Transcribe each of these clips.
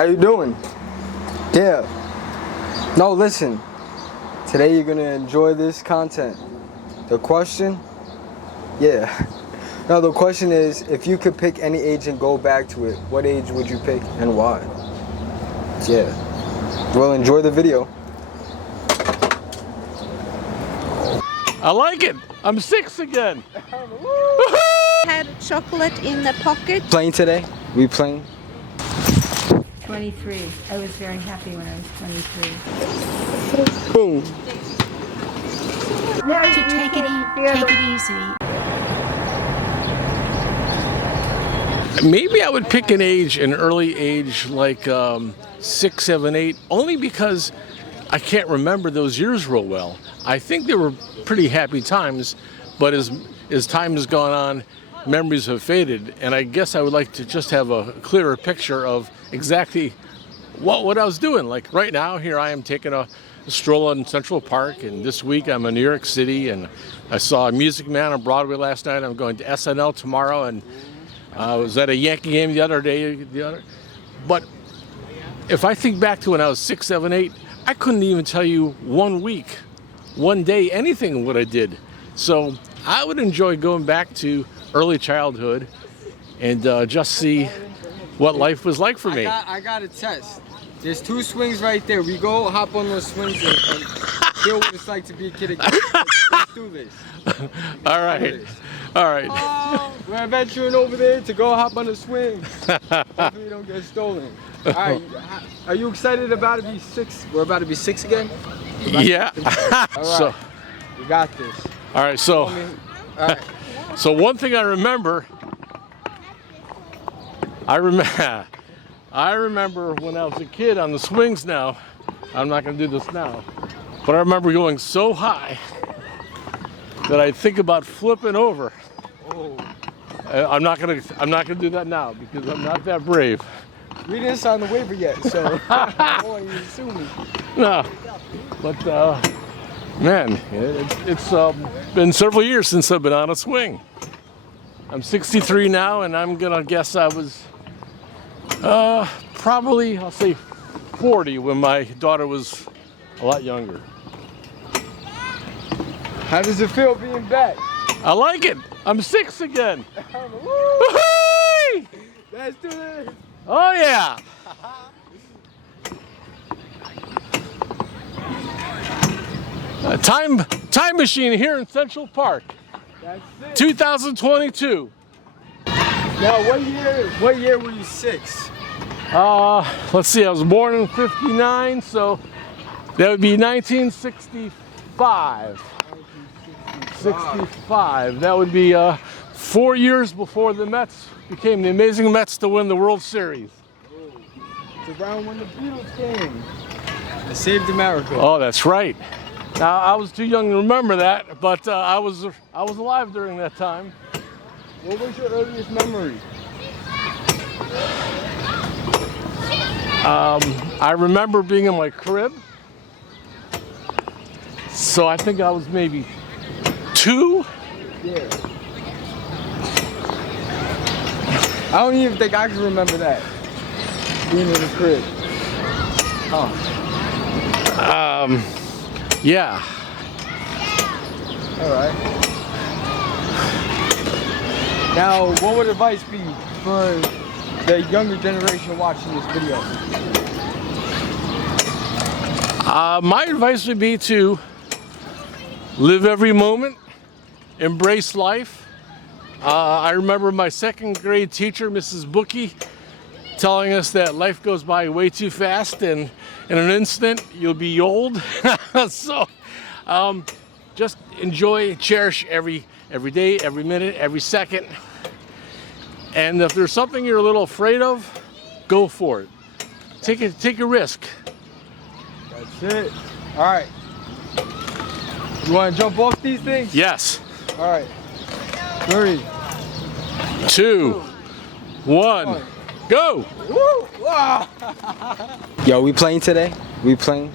How you doing? Yeah. No, listen. Today you're gonna enjoy this content. The question? Yeah. No, the question is, if you could pick any age and go back to it, what age would you pick and why? Yeah. Well, enjoy the video. I like it. I'm 6 again. Had chocolate in the pocket. Playing today? We playing? 23. I was very happy when I was 23. Boom. To take it easy. Maybe I would pick an early age like 6, 7, 8, only because I can't remember those years real well. I think they were pretty happy times, but as time has gone on, memories have faded, and I guess I would like to just have a clearer picture of exactly what I was doing. Like right now, here I am taking a stroll in Central Park, and this week I'm in New York City, and I saw a Music Man on Broadway last night. I'm going to SNL tomorrow, and I was at a Yankee game the other day. But if I think back to when I was 6, 7, 8, I couldn't even tell you 1 week, 1 day, anything what I did. So I would enjoy going back to early childhood and just see what life was like for me. I got a test. There's 2 swings right there. We go hop on those swings and feel what it's like to be a kid again. Let's do this. All right. All right. Oh, we're adventuring over there to go hop on the swing. Hopefully you don't get stolen. All right. Are you excited about to be 6? We're about to be 6 again? Yeah. All right. So, we got this. all right. So, All right. so one thing I remember when I was a kid on the swings now. I'm not going to do this now. But I remember going so high that I think about flipping over. Oh. I'm not gonna do that now because I'm not that brave. We didn't sign the waiver yet, so I don't want you to sue me. No, but man, it's been several years since I've been on a swing. I'm 63 now, and I'm gonna guess I was probably, I'll say 40 when my daughter was a lot younger. How does it feel being back? I like it. I'm 6 again. Woo! Let's do this. Oh yeah. Time machine here in Central Park. That's it. 2022. Now, what year were you 6? Let's see. I was born in '59, so that would be 1965. 65. That would be 4 years before the Mets became the amazing Mets to win the World Series. It's around when the Beatles came. They saved America. Oh, that's right. Now I was too young to remember that, but I was alive during that time. What was your earliest memory? I remember being in my crib. So I think I was maybe 2. Yeah. I don't even think I can remember that. Being in the crib. Oh. Yeah. All right. Now, what would advice be for the younger generation watching this video? My advice would be to live every moment, embrace life. I remember my 2nd grade teacher, Mrs. Bookie, telling us that life goes by way too fast, and in an instant you'll be old. So just enjoy, cherish every day, every minute, every second. And if there's something you're a little afraid of, go for it. Take a risk. That's it. All right. You want to jump off these things? Yes. All right. 3, 2, 1, go! Woo! Wow. Yo, we playing today? We playing?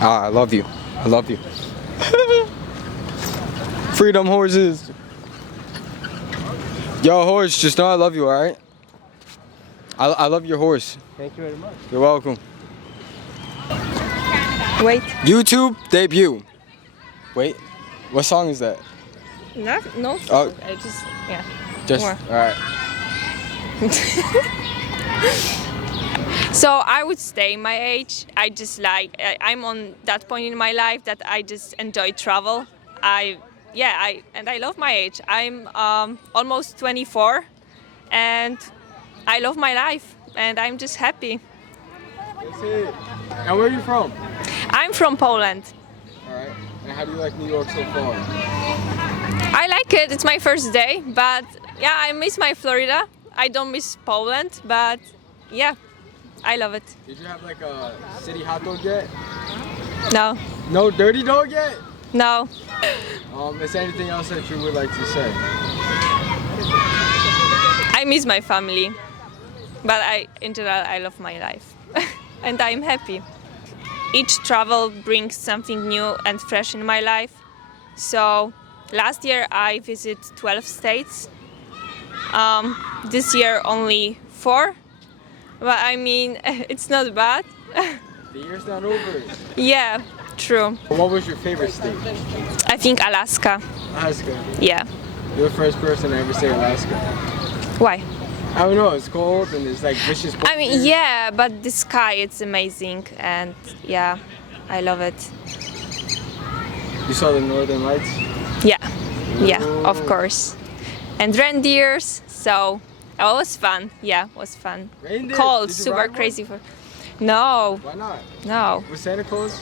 Ah, I love you. I love you. Freedom horses. Yo, horse, just know I love you, alright? I love your horse. Thank you very much. You're welcome. Wait. YouTube debut. Wait, what song is that? No. Oh. I just yeah. Just More. all right. So I would stay my age. I'm on that point in my life that I just enjoy travel. I love my age. I'm almost 24, and I love my life, and I'm just happy. That's it. And where are you from? I'm from Poland. All right. And how do you like New York so far? I like it. It's my first day, but yeah, I miss my Florida. I don't miss Poland, but yeah, I love it. Did you have like a city hot dog yet? No, No dirty dog yet? no. Is there anything else that you would like to say? I miss my family, but in general, I love my life, and I'm happy. Each travel brings something new and fresh in my life. So last year I visited 12 states. This year only 4. But I mean, it's not bad. The year's not over. Yeah, true. What was your favorite state? I think Alaska. Alaska. Yeah. You're the first person to ever say Alaska. Why? I don't know, it's cold and there's like vicious. I mean, yeah, but the sky, it's amazing. And yeah, I love it. You saw the Northern Lights? Yeah, of course. And reindeers, so it was fun. Yeah, it was fun. Reindeer? Cold, Did you super ride one? crazy. No, Why not? no, Was Santa Claus?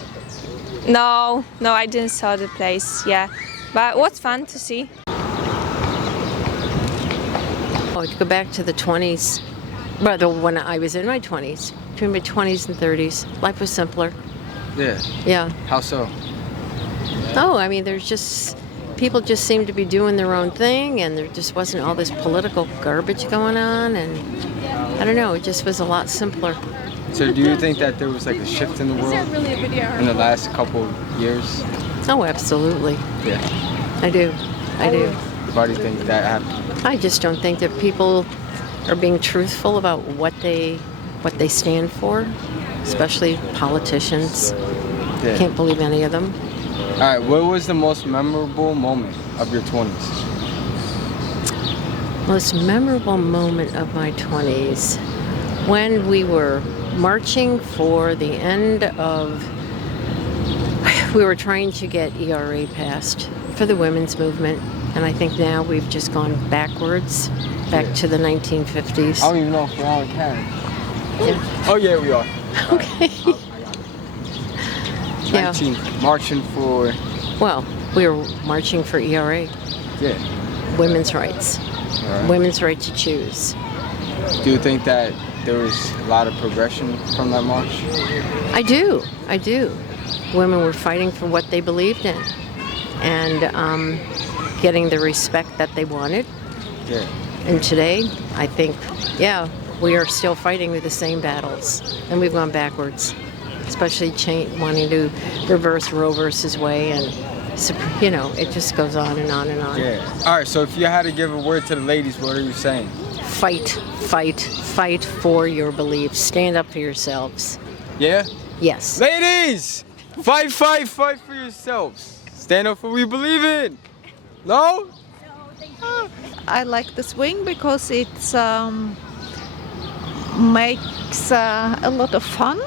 no, I didn't saw the place. Yeah, but it was fun to see. Oh, to go back to the 20s, rather when I was in my 20s, between my 20s and 30s, life was simpler. Yeah. Yeah. How so? Oh, I mean, there's just, people just seemed to be doing their own thing, and there just wasn't all this political garbage going on, and I don't know, it just was a lot simpler. So do you think that there was like a shift in the world in the last couple years? Oh, absolutely. Yeah. I do. Why do you think that happened? I just don't think that people are being truthful about what they stand for, especially politicians. Yeah. Can't believe any of them. All right, what was the most memorable moment of your 20s? Most memorable moment of my 20s, when we were marching for the end of, we were trying to get ERA passed for the women's movement, and I think now we've just gone backwards, back to the 1950s. I don't even know if we're on camera. Yeah. Oh yeah, we are. Okay. Yeah. 19, marching for. Well, we were marching for ERA, Yeah. women's rights, All right. women's right to choose. Do you think that there was a lot of progression from that march? I do. Women were fighting for what they believed in, and getting the respect that they wanted. Yeah. And today, I think, yeah, we are still fighting with the same battles, and we've gone backwards, especially wanting to reverse Roe versus Wade, and you know, it just goes on and on and on. Yeah. All right. So if you had to give a word to the ladies, what are you saying? Fight for your beliefs. Stand up for yourselves. Yeah. Yes. Ladies, fight for yourselves. Stand up for what we believe in. No? I like the swing because it makes a lot of fun,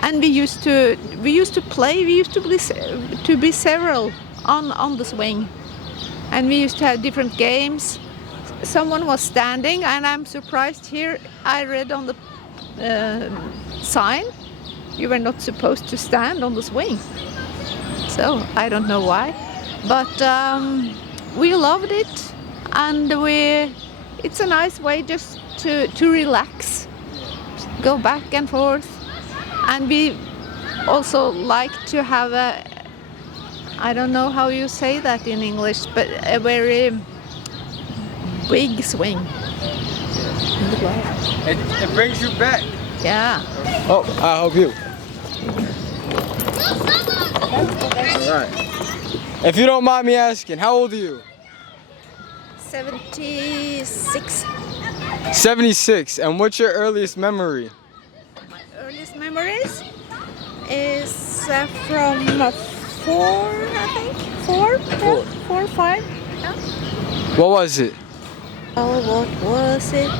and we used to play. We used to be several on the swing, and we used to have different games. Someone was standing, and I'm surprised here. I read on the sign you were not supposed to stand on the swing. So I don't know why, but we loved it, and it's a nice way just to relax, go back and forth, and we also like to have I don't know how you say that in English, but a very big swing. It brings you back. Yeah. Oh, I'll help you. All right. If you don't mind me asking, how old are you? 76. 76. And what's your earliest memory? Earliest memories is from 4, I think. 4? Four. 4 or 5. Yeah. What was it? Oh, what was it?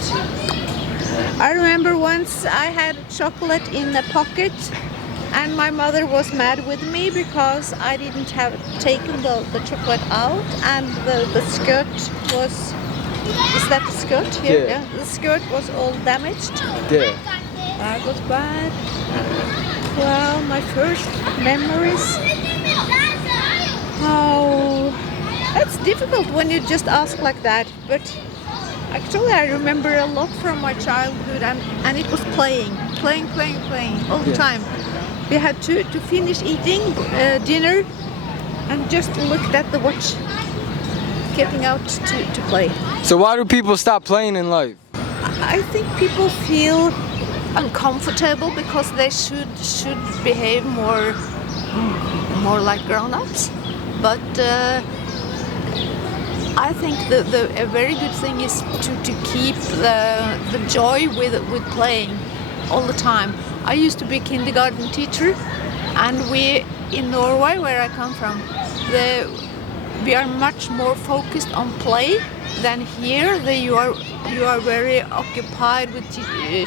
I remember once I had chocolate in the pocket and my mother was mad with me because I didn't have taken the chocolate out and the skirt was... Is that the skirt here? Yeah. The skirt was all damaged. Yeah. That was bad. Well, my first memories... Oh, that's difficult when you just ask like that, but actually I remember a lot from my childhood and it was playing all the Yeah. time. We had to finish eating dinner and just looked at the watch, getting out to play. So why do people stop playing in life? I think people feel uncomfortable because they should behave more like grown-ups. But I think a very good thing is to keep the joy with playing all the time. I used to be a kindergarten teacher, and we in Norway, where I come from, we are much more focused on play than here. You are very occupied with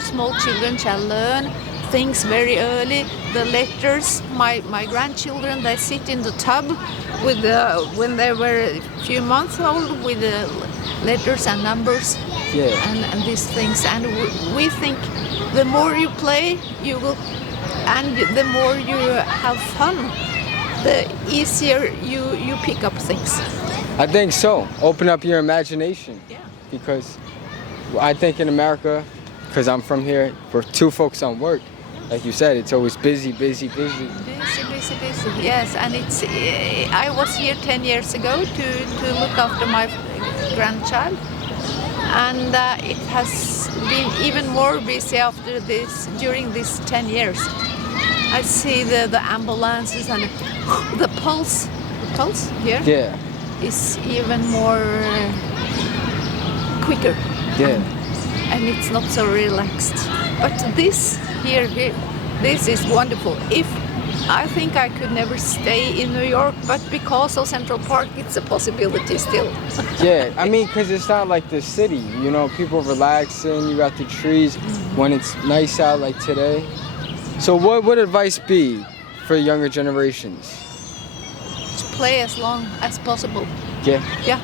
small children shall learn things very early. The letters, my grandchildren, they sit in the tub with when they were a few months old with the letters and numbers. Yeah. And these things, and we think the more you play, you will, and the more you have fun, the easier you pick up things. I think so. Open up your imagination. Yeah. Because I think in America, because I'm from here, we're too focused on work. Like you said, it's always busy. Busy. Yes, and it's. I was here 10 years ago to look after my grandchild, and it has been even more busy after this during these 10 years. I see the ambulances and the pulse here Yeah. is even more quicker. Yeah. And it's not so relaxed. But this here, this is wonderful. I think I could never stay in New York, but because of Central Park, it's a possibility still. Yeah, I mean, because it's not like the city, you know, people relaxing, you got the trees when it's nice out like today. So what would advice be for younger generations? To play as long as possible. Yeah. Yeah,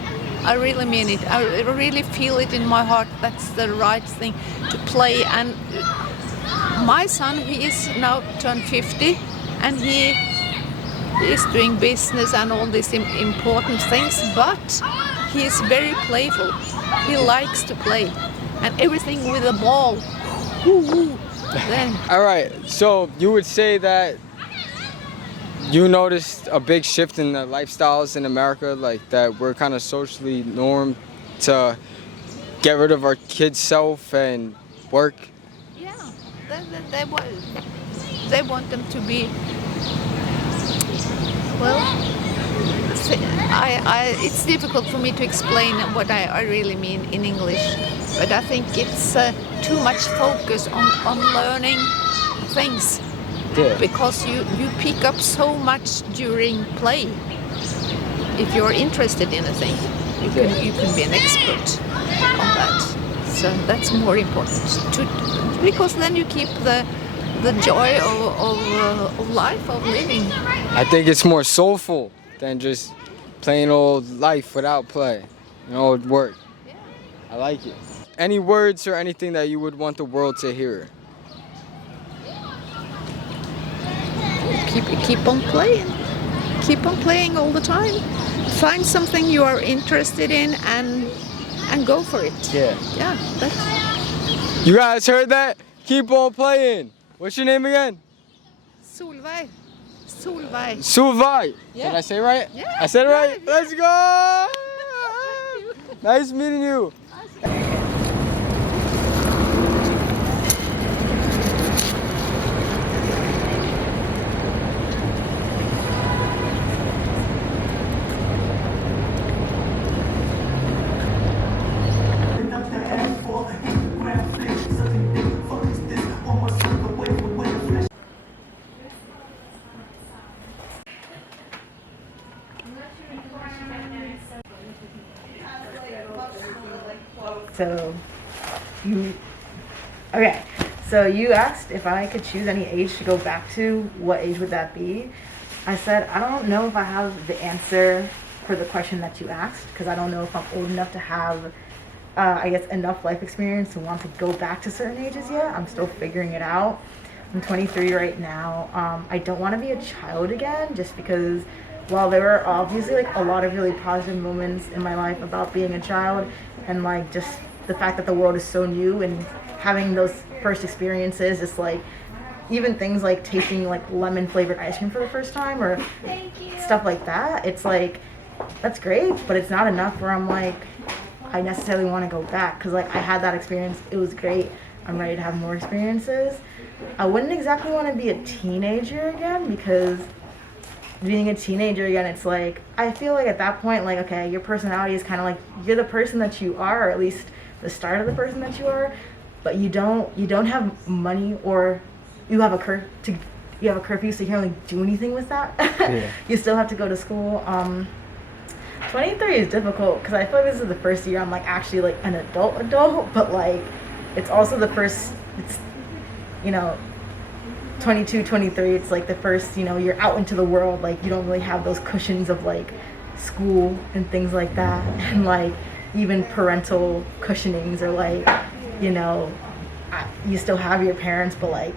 I really mean it. I really feel it in my heart. That's the right thing, to play. And my son, he is now turned 50, and he is doing business and all these important things, but he is very playful. He likes to play, and everything with a ball. Woo-woo. Then All right, so you would say that you noticed a big shift in the lifestyles in America, like that we're kind of socially normed to get rid of our kids' self and work. yeah, they want them to be, well, it's difficult for me to explain what I really mean in English, but I think it's too much focus on learning things. Yeah. Because you pick up so much during play. If you're interested in a thing, you can be an expert on that. So that's more important, because then you keep the joy of life, of living. I think it's more soulful than just plain old life without play, work. Yeah. I like it. Any words or anything that you would want the world to hear? Keep on playing. Keep on playing all the time. Find something you are interested in and go for it. Yeah. Yeah. You guys heard that? Keep on playing. What's your name again? Solveig. Suvai. Yeah. Did I say it right? Yeah. I said it right? Yeah. Let's go! Nice meeting you. So, you. Okay. So you asked if I could choose any age to go back to, what age would that be? I said, I don't know if I have the answer for the question that you asked, because I don't know if I'm old enough to have, I guess, enough life experience to want to go back to certain ages yet. I'm still figuring it out. I'm 23 right now. I don't want to be a child again, just because while there were obviously like a lot of really positive moments in my life about being a child, and like just the fact that the world is so new and having those first experiences, it's like even things like tasting like lemon flavored ice cream for the first time or stuff like that, it's like that's great, but it's not enough where I'm like I necessarily want to go back, because like I had that experience, it was great, I'm ready to have more experiences. I wouldn't exactly want to be a teenager again, because being a teenager again, it's like I feel like at that point, like, okay, your personality is kind of like you're the person that you are, or at least the start of the person that you are, but you don't have money, or you have a curfew, so you can't really do anything with that. Yeah. You still have to go to school. 23 is difficult because I feel like this is the first year I'm like actually like an adult, but like it's also the first, it's, you know, 22, 23, it's like the first, you know, you're out into the world, like you don't really have those cushions of like school and things like that, and like even parental cushionings, or like, you know, you still have your parents, but like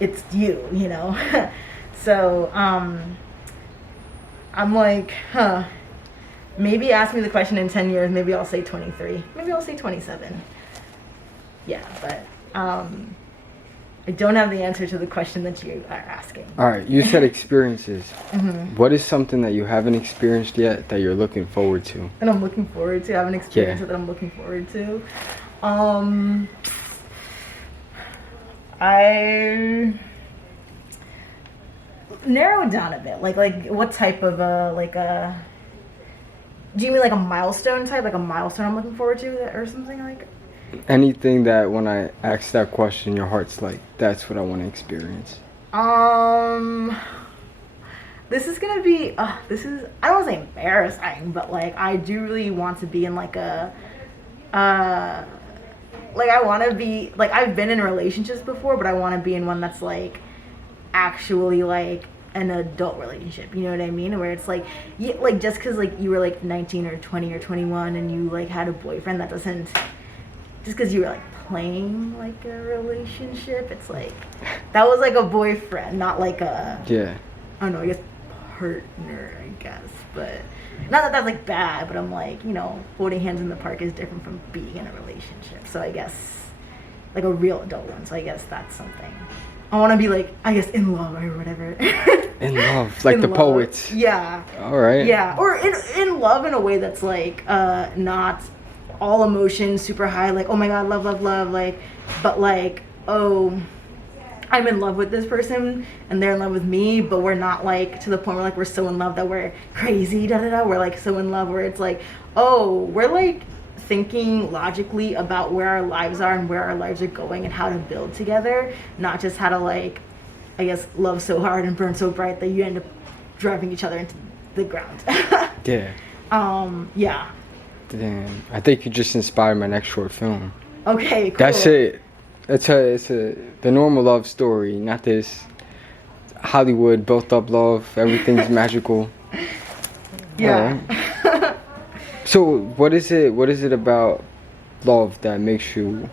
it's you, you know. So I'm like, maybe ask me the question in 10 years, maybe I'll say 23, maybe I'll say 27. Yeah, but I don't have the answer to the question that you are asking. All right, you said experiences. Mm-hmm. What is something that you haven't experienced yet that you're looking forward to? And I'm looking forward to. I haven't experienced it that I'm looking forward to. I narrow it down a bit. Like what type of do you mean like a milestone type? Like a milestone I'm looking forward to, or something like? Anything that when I ask that question, your heart's like, that's what I want to experience. This is gonna be, this is, I don't want to say embarrassing, but like I do really want to be in like a, like I want to be, like I've been in relationships before, but I want to be in one that's like actually like an adult relationship, you know what I mean? Where it's like, like just because like you were like 19 or 20 or 21 and you like had a boyfriend, that doesn't, just because you were like playing like a relationship, it's like that was like a boyfriend, not like a, yeah, I don't know, I guess partner, I guess, but not that that's like bad, but I'm like, you know, holding hands in the park is different from being in a relationship, so I guess like a real adult one, so I guess that's something I want to be, like, I guess in love or whatever. In love, like in the love. Poets. Yeah. All right. Yeah, or in love in a way that's like not all emotions super high, like, oh my god, love, love, love, like, but like, oh, I'm in love with this person and they're in love with me, but we're not like to the point where like we're so in love that we're crazy, da da da. We're like so in love where it's like, oh, we're like thinking logically about where our lives are and where our lives are going and how to build together, not just how to like, I guess, love so hard and burn so bright that you end up driving each other into the ground. Yeah. Yeah. Damn, I think you just inspired my next short film. Okay, cool. That's it. It's the normal love story, not this Hollywood built up love. Everything's magical. Yeah. Right. So what is it about love that makes you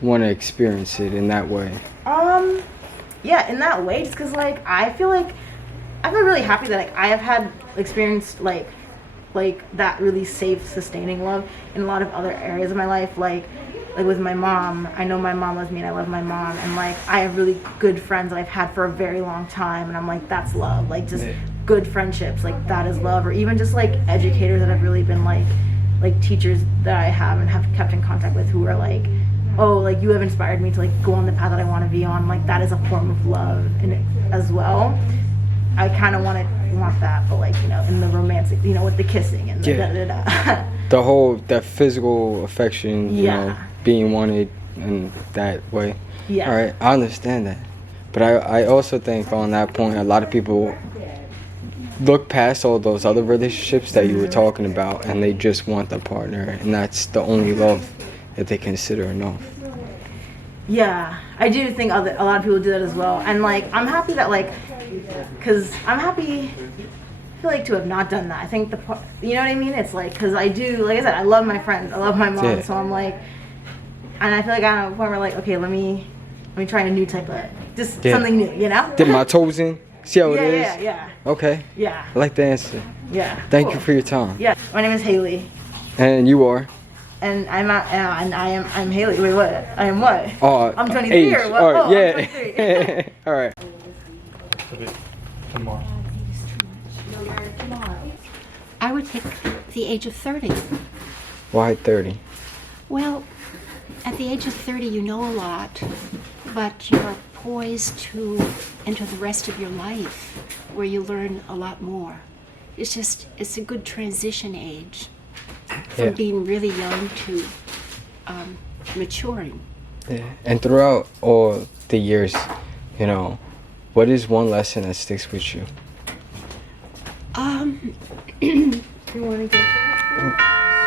want to experience it in that way? Yeah, in that way, just because like I feel really happy that like I have had experienced like that really safe, sustaining love in a lot of other areas of my life, like with my mom. I know my mom loves me and I love my mom, and like I have really good friends that I've had for a very long time, and I'm like, that's love. Like just good friendships, like that is love. Or even just like educators that have really been like teachers that I have and have kept in contact with, who are like, oh, like you have inspired me to like go on the path that I want to be on. Like that is a form of love in it as well. I kind of want that, but like, you know, in the romantic, you know, with the kissing and the da-da-da. The whole, that physical affection, you know, being wanted in that way. Yeah. All right, I understand that. But I also think on that point, a lot of people look past all those other relationships that you were talking about, and they just want a partner, and that's the only love that they consider enough. Yeah, I do think a lot of people do that as well. And like, I'm happy that like, cause I'm happy. I feel like to have not done that. I think you know what I mean? It's like, cause I do, like I said, I love my friends, I love my mom, Yeah. so I'm like, and I feel like I'm at a point where like, okay, let me try a new type of, just Yeah. something new, you know? Dip my toes in, see how it is. Yeah. Okay, Yeah. I like the answer. Yeah. Thank Cool. you for your time. Yeah. My name is Haley, And you are? and I'm Haley. Wait, what? I am what? Oh, I'm 23 age. or what? All right, Oh, yeah. I'm 23. All right. I would pick the age of 30. Why 30? Well, at the age of 30, you know a lot, but you're poised to enter the rest of your life where you learn a lot more. It's a good transition age from Yeah. being really young to maturing. Yeah. And throughout all the years, you know, what is one lesson that sticks with you? You want to get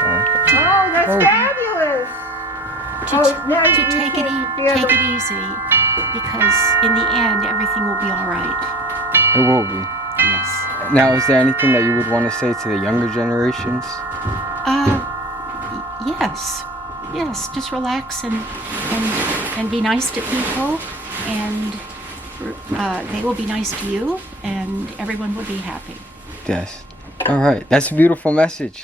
Sorry. Oh, that's fabulous. now To you take it easy, because in the end, everything will be all right. It will be. Yes. Now, is there anything that you would want to say to the younger generations? Yes. Just relax and be nice to people, and they will be nice to you, and everyone will be happy. Yes. All right. That's a beautiful message.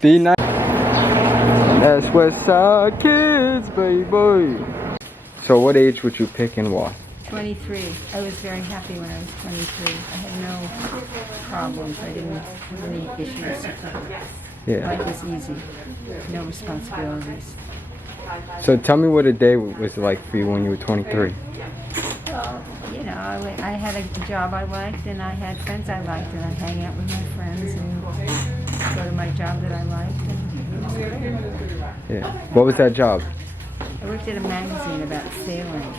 Be nice. That's Westside Kids, baby. So, what age would you pick and why? 23. I was very happy when I was 23. I had no problems. I didn't have any issues. Yeah. Life was easy. No responsibilities. So, tell me what a day was like for you when you were 23. Well, you know, I had a job I liked, and I had friends I liked, and I'd hang out with my friends and go to my job that I liked. And it was great. Yeah. What was that job? I worked at a magazine about sailing.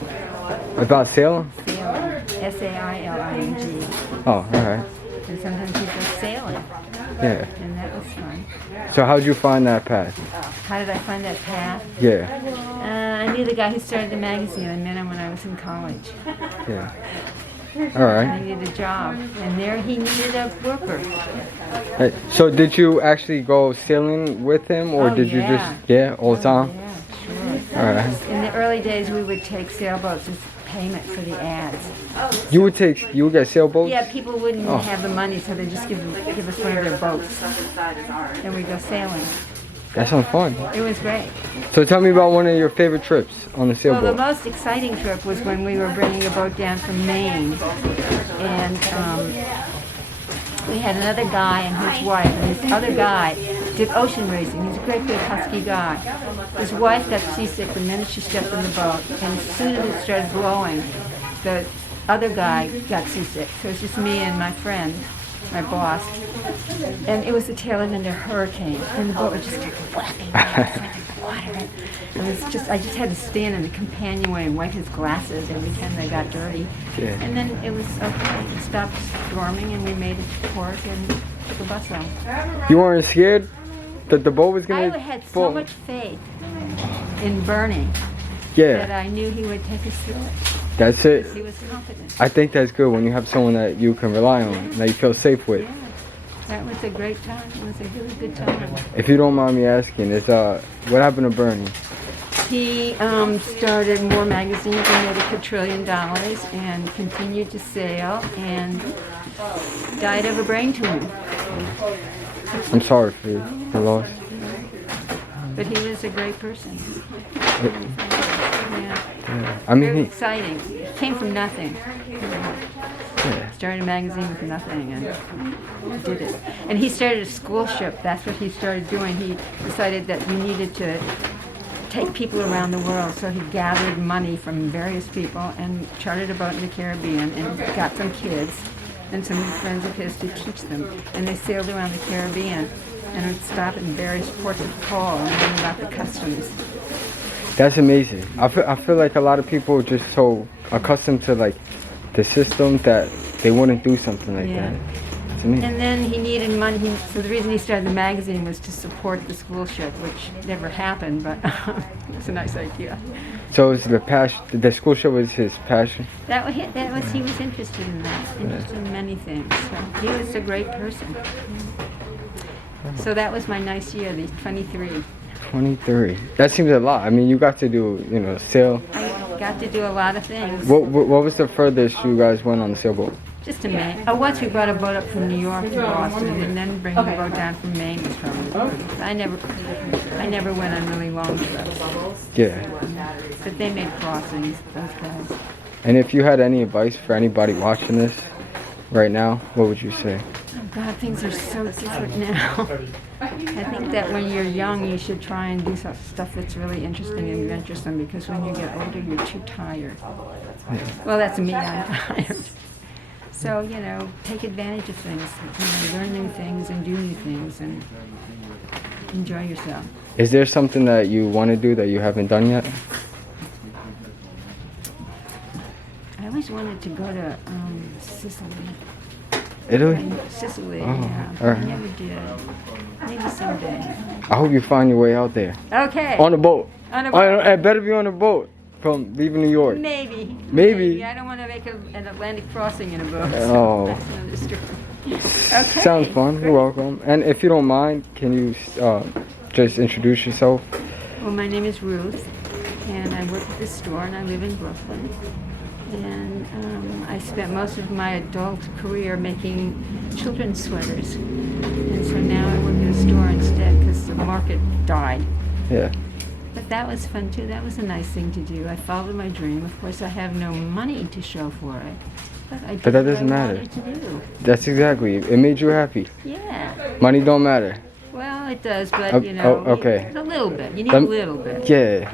About sailing? Sailing. S-A-I-L-I-N-G. Oh, all right. And sometimes you go sailing, Yeah. and that was fun. So, how'd you find that path? How did I find that path? Yeah. I knew the guy who started the magazine. I met him when I was in college. Yeah. All I right. needed a job, and there he needed a worker. Hey, so, did you actually go sailing with him, or Oh, did you yeah. just, all the time? Yeah, sure. All right. In the early days, we would take sailboats as payment for the ads. You would get sailboats? Yeah, people wouldn't Oh. have the money, so they just give us one of their boats, and we go sailing. That sounds fun. It was great. So tell me about one of your favorite trips on the Well, sailboat. the most exciting trip was when we were bringing a boat down from Maine, and we had another guy and his wife, and this other guy did ocean racing. He's a great big husky guy. His wife got seasick the minute she stepped in the boat, and as soon as it started blowing, the other guy got seasick. So it was just me and my friend, my boss, and it was the tail end of a hurricane, and the boat was just kind of flapping around the water. And I just had to stand in the companionway and wipe his glasses every time they got dirty. Yeah. And then it was okay. It stopped storming, and we made it to port and took a bus home. You weren't scared that the boat was I gonna had so fall? much faith in Bernie that Yeah, I knew he would take us through it. that's it. He was confident. I think that's good when you have someone that you can rely on, that you feel safe with. Yeah, that was a great time. It was a really good time. If you don't mind me asking, what happened to Bernie? He started more magazines and made $1 trillion and continued to sail and died of a brain tumor. I'm sorry for your loss. But he was a great person. Yeah. I mean, Very he, exciting. He came from nothing. Started a magazine with nothing and did it. And he started a school ship. That's what he started doing. He decided that we needed to take people around the world, so he gathered money from various people and chartered a boat in the Caribbean and got some kids and some friends of his to teach them. And they sailed around the Caribbean and would stop in various ports of call and learn about the customs. that's amazing. I feel like a lot of people are just so accustomed to like the system that they wouldn't do something like Yeah. that. to me. And then he needed money, so the reason he started the magazine was to support the school ship, which never happened, but it's a nice idea. So it's the passion. The school show was his passion. He was interested in that, interested in many things. So he was a great person. So that was my nice year, the 23. 23. That seems a lot. I mean, you got to do, sail. I got to do a lot of things. What was the furthest you guys went on the sailboat? Just to Maine. Oh, once we brought a boat up from New York to Boston, and then bringing a boat down from Maine was probably the furthest. I never went on really long trips. Yeah. But they made crossings, those guys. And if you had any advice for anybody watching this right now, what would you say? Oh God, things are so different now. I think that when you're young, you should try and do stuff that's really interesting and adventuresome, because when you get older, you're too tired. Well, that's me, I'm tired. So, take advantage of things, learn new things and do new things and enjoy yourself. Is there something that you want to do that you haven't done yet? I always wanted to go to Sicily. Italy? Sicily, Oh, yeah. all right. I never did. Maybe someday. I hope you find your way out there. Okay. On a boat. On a boat. It better be on a boat from leaving New York. Maybe. Maybe. I don't want to make an Atlantic crossing in a boat. Oh. That's another story. Okay. Sounds fun. You're welcome. And if you don't mind, can you just introduce yourself? Well, my name is Ruth, and I work at this store, and I live in Brooklyn. And I spent most of my adult career making children's sweaters. And so now I work at a store instead because the market died. Yeah. But that was fun too. That was a nice thing to do. I followed my dream. Of course, I have no money to show for it. But I did But that what I doesn't matter. wanted to do. That's exactly. It made you happy. Yeah. Money don't matter. Well, it does, but okay. a little bit. You need a little bit. Yeah.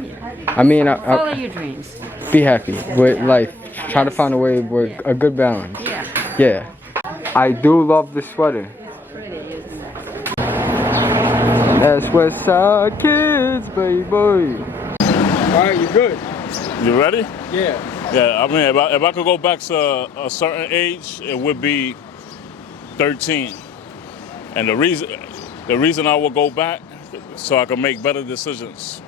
I mean, Follow your dreams. be happy with life. Try to find a way with a good balance. Yeah. Yeah. I do love the sweater. Pretty, isn't it? That's Westside Kids, baby. Alright, you good? You ready? Yeah. Yeah, I mean, if I could go back to a certain age, it would be 13. And the reason I would go back, so I could make better decisions.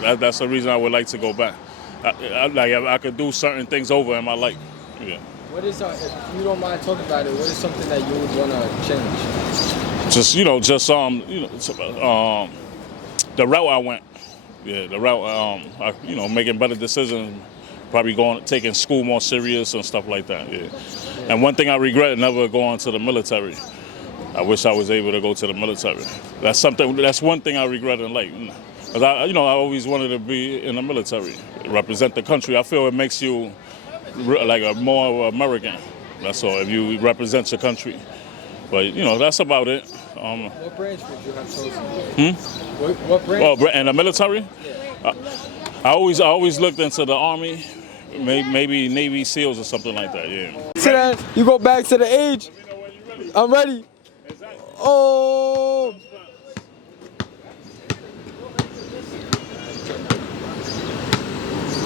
That's the reason I would like to go back. I could do certain things over in my life. Yeah. What is, if you don't mind talking about it, what is something that you would want to change? The route I went. Yeah, the route, making better decisions, probably taking school more serious and stuff like that. Yeah. And one thing I regret, never going to the military. I wish I was able to go to the military. That's one thing I regret in life. Because I always wanted to be in the military, represent the country. I feel it makes you like a more American. That's all, if you represent your country. But, that's about it. What branch would you have chosen? What branch? Oh, in the military? Yeah. I always looked into the Army, maybe Navy SEALs or something like that, yeah. So then you go back to the age. I'm ready. Oh.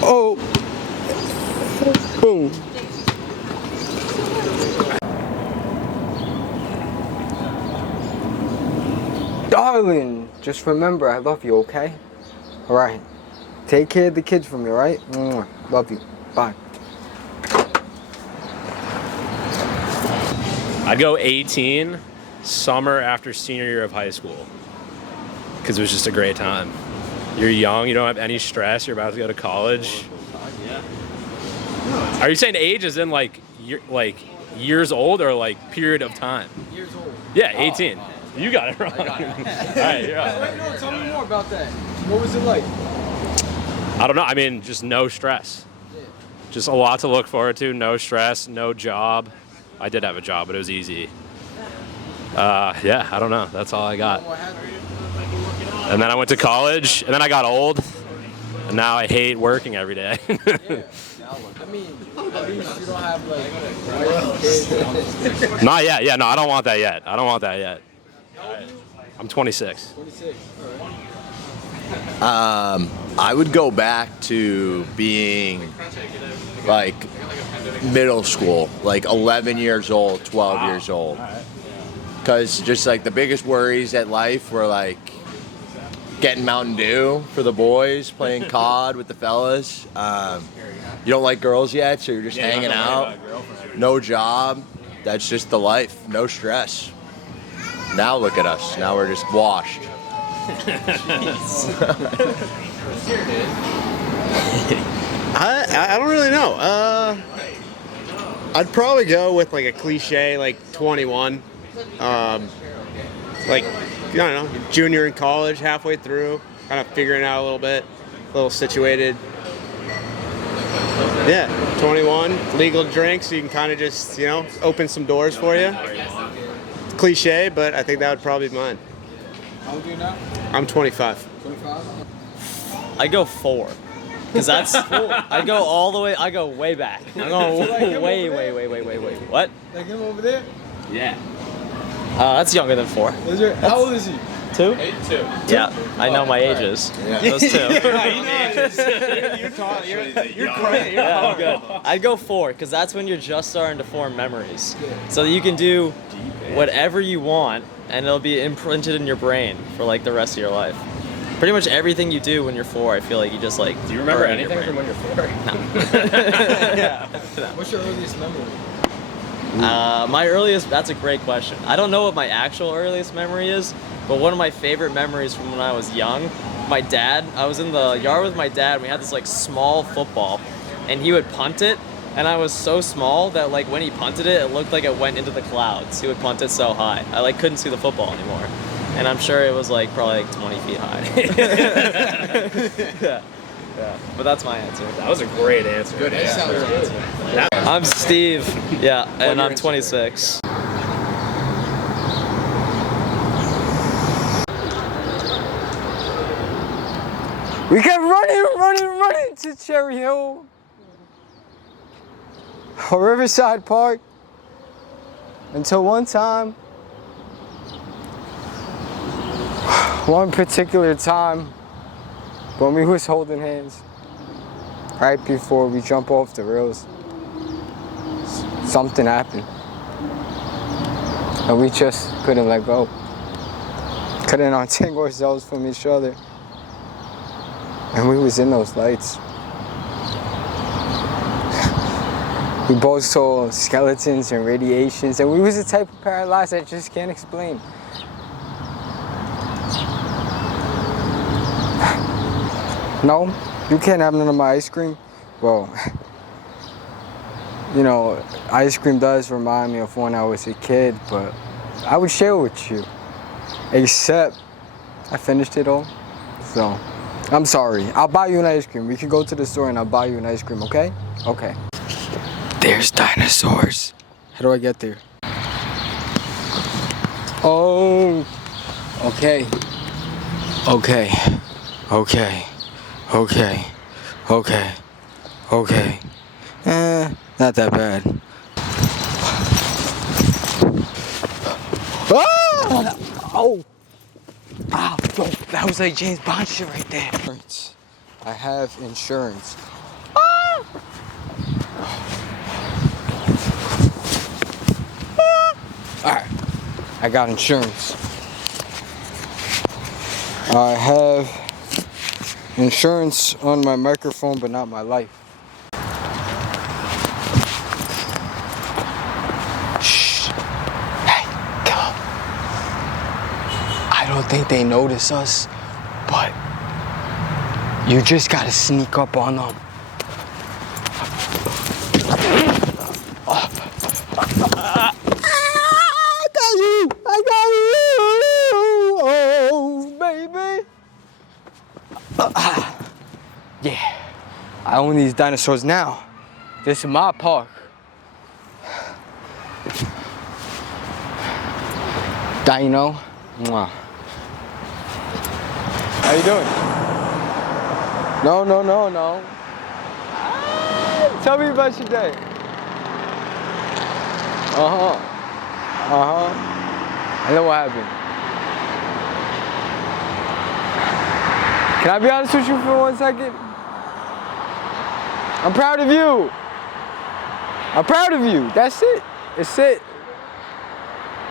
Oh. Boom. Darling, just remember I love you, okay? Alright. Take care of the kids for me, alright? Love you. Bye. I'd go 18, summer after senior year of high school. Because it was just a great time. You're young, you don't have any stress, you're about to go to college. Are you saying age is in years old or like period of time? Years old. Yeah, 18. You got it wrong. All right, yeah. Wait, no, tell me more about that. What was it like? I don't know. I mean, just no stress. Yeah. Just a lot to look forward to. No stress, no job. I did have a job, but it was easy. Yeah, I don't know. That's all I got. And then I went to college, and then I got old, and now I hate working every day. Yeah. I mean, at least you don't have kids. Not yet. Yeah, no, I don't want that yet. I don't want that yet. I'm 26. 26. I would go back to being like middle school, like 11 years old, 12 years old. Because just like the biggest worries at life were like getting Mountain Dew for the boys, playing COD with the fellas. You don't like girls yet, so you're just hanging out. No job. That's just the life. No stress. Now look at us. Now we're just washed. I don't really know. I'd probably go with like a cliche, like 21. Like, I don't know, junior in college, halfway through, kind of figuring out a little bit, a little situated. Yeah, 21, legal drink, so you can kind of just, open some doors for you. It's cliche, but I think that would probably be mine. How old are you now? I'm 25. 25? I go 4. Because that's, I go all the way, I go way back. I'm going way. What? Like him over there? Yeah. That's younger than 4. How old is he? 2? 2. Yeah, I know my ages. Yeah. Those 2. You're crazy. Yeah, I'm good. I'd go 4, because that's when you're just starting to form memories. So you can do whatever you want, and it'll be imprinted in your brain for like the rest of your life. Pretty much everything you do when you're 4, I feel like you just like. Do you remember anything from when you're 4? No. Yeah. What's your earliest memory? My earliest, that's a great question. I don't know what my actual earliest memory is, but one of my favorite memories from when I was young, I was in the yard with my dad, and we had this like small football, and he would punt it, and I was so small that like when he punted it, it looked like it went into the clouds. He would punt it so high. I like couldn't see the football anymore. And I'm sure it was like probably like 20 feet high. Yeah. But that's my answer. That was a great answer. Good answer. I'm Steve. Yeah, and I'm 26. We kept running to Cherry Hill or Riverside Park until one time, one particular time when we was holding hands right before we jump off the rails, something happened and we just couldn't let go. Couldn't untangle ourselves from each other. And we was in those lights. We both saw skeletons and radiations, and we was the type of paralyzed I just can't explain. No, you can't have none of my ice cream. Well, ice cream does remind me of when I was a kid, but I would share with you. Except I finished it all, so. I'm sorry. I'll buy you an ice cream. We can go to the store and I'll buy you an ice cream, okay? Okay. There's dinosaurs. How do I get there? Oh. Okay. Okay. Not that bad. Ah! Oh. Wow, yo, that was like James Bond shit right there. I have insurance. Ah! Alright, I got insurance. I have insurance on my microphone, but not my life. Shh. Hey, come on. I don't think they notice us, but you just gotta sneak up on them. I got you, oh baby. Yeah, I own these dinosaurs now. This is my park. Dino, mwah. How you doing? No. Tell me about your day. I know what happened. Can I be honest with you for 1 second? I'm proud of you. I'm proud of you. That's it. It's it.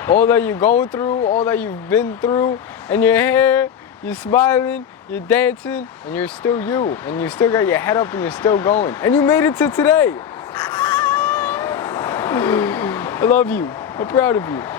All that you're going through, all that you've been through, and you're here, you're smiling, you're dancing, and you're still you. And you still got your head up and you're still going. And you made it to today. I love you. I'm proud of you.